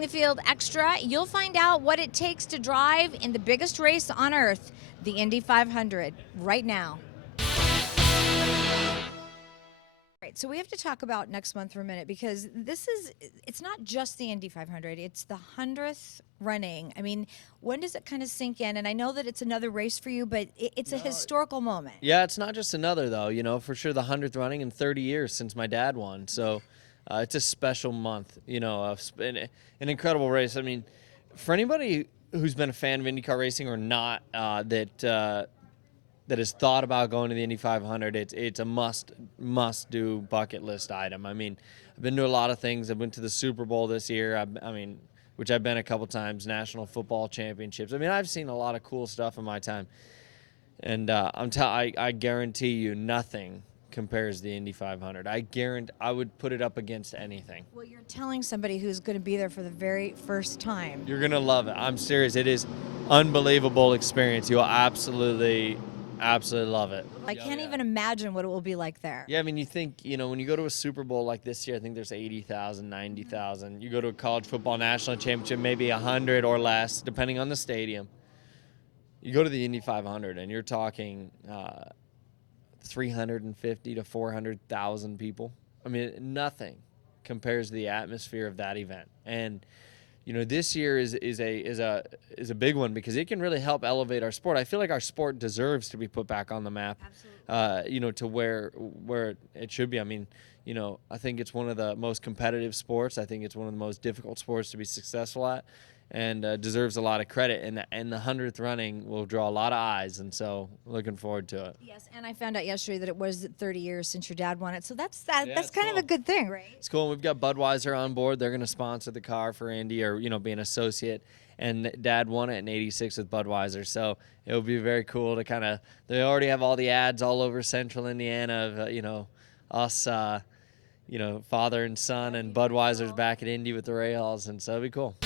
Running the Field Extra, you'll find out what it takes to drive in the biggest race on earth, the Indy 500, right now. Right, so we have to talk about next month for a minute, because it's not just the Indy 500, it's the 100th running. I mean, when does it kind of sink in? And I know that it's another race for you, but it's a historical moment. Yeah, it's not just another, though. You know, for sure the 100th running in 30 years since my dad won. So it's a special month, you know, an incredible race. I mean, for anybody who's been a fan of IndyCar racing or not, that has thought about going to the Indy 500, it's a must do bucket list item. I mean, I've been to a lot of things. I went to the Super Bowl this year. Which I've been a couple times, National Football Championships. I mean, I've seen a lot of cool stuff in my time, and I guarantee you nothing compares to the Indy 500. I would put it up against anything. Well, you're telling somebody who's going to be there for the very first time. You're gonna love it. I'm serious. It is unbelievable experience. You'll absolutely love it. I can't even imagine what it will be like there. Yeah, I mean, you think, you know, when you go to a Super Bowl like this year, I think there's 80,000, 90,000. You go to a college football national championship, maybe 100 or less, depending on the stadium. You go to the Indy 500, and you're talking 350 to 400,000 people. I mean, nothing compares to the atmosphere of that event. And you know, this year is a big one, because it can really help elevate our sport. I feel like our sport deserves to be put back on the map. Absolutely. You know, to where it should be. I mean, you know, I think it's one of the most competitive sports. I think it's one of the most difficult sports to be successful at, and deserves a lot of credit. And the 100th running will draw a lot of eyes, and so looking forward to it. Yes, and I found out yesterday that it was 30 years since your dad won it, so that's kind cool. Of a good thing, right? It's cool. We've got Budweiser on board. They're going to sponsor the car for Indy, or, you know, be an associate. And Dad won it in '86 with Budweiser, so it will be very cool to kind of. They already have all the ads all over Central Indiana of you know, us. You know, father and son, and Budweiser's back at Indy with the Rahals, and so it'll be cool.